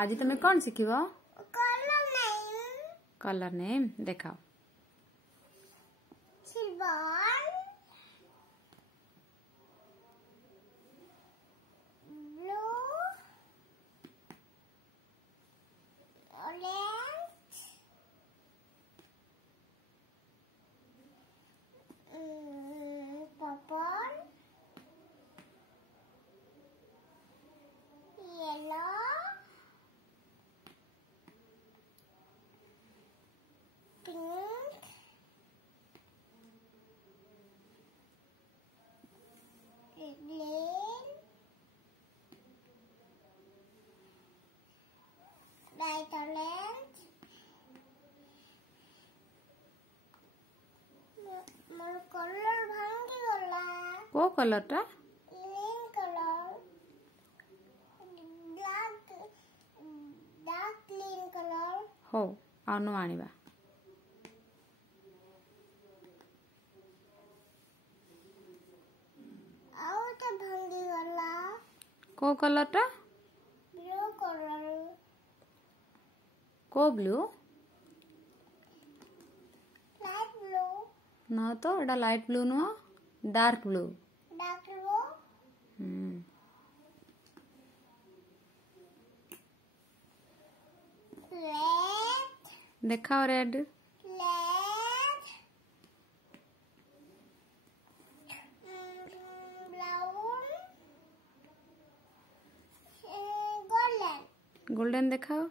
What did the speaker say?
आज तुम कौन शिखब कलर नेम देखाओ को कलर टा हो आनु आनिबा को कलर टा को ब्लू न तो एटा लाइट ब्लू नुह डार्क ब्लू देखाओ रेड गोल्डन देखाओ